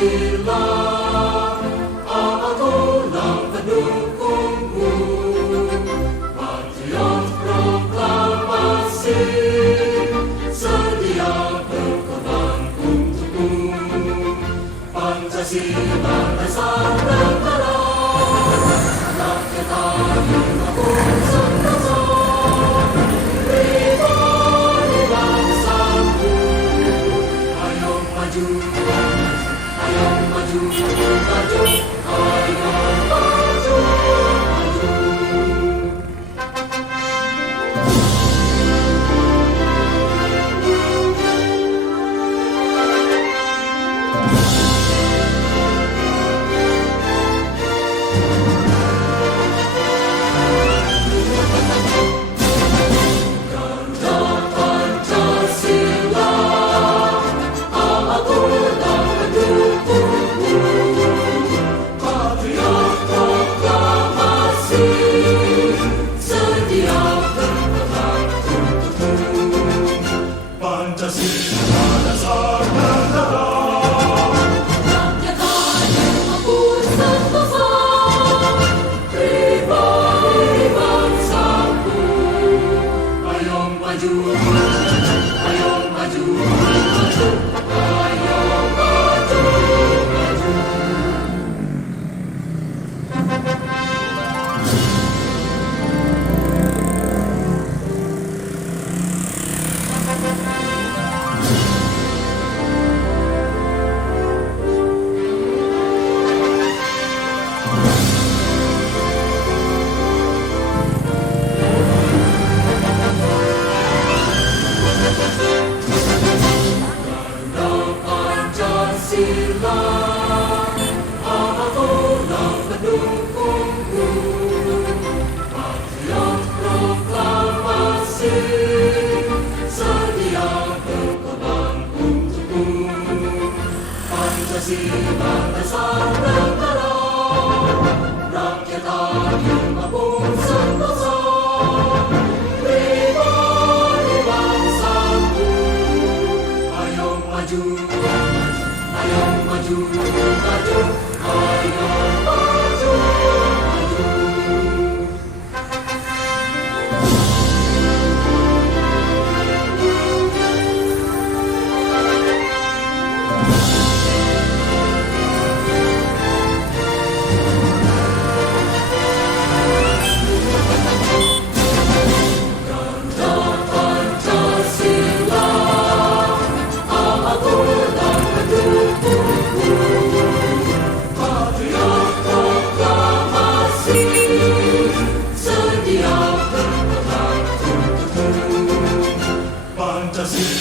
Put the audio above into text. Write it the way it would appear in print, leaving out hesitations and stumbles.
Pancasila, akulah pendukungmu, patriot proklamasi, sedia berkorban untukmu. Pancasila dasar negara, rakyat adil makmur sentosa, pribadi bangsaku. Ayo maju, ayo maju, maju, ayo maju, maju. Pancasila dasar negara, rakyat adil makmur sentosa, pribadi bangsaku. Ayo maju, ayo maju, maju, ayo maju, maju. Pancasila, akulah pendukungmu, patriot proklamasi, sedia berkorban untukmu. Pancasila dasar negara, rakyat adil makmur sentosa, pribadi bangsaku. Ayo maju, ayo maju, maju, ayo maju, maju. Pancasila, akulah pendukungmu, patriot proklamasi, sedia berkorban untukmu. Pancasila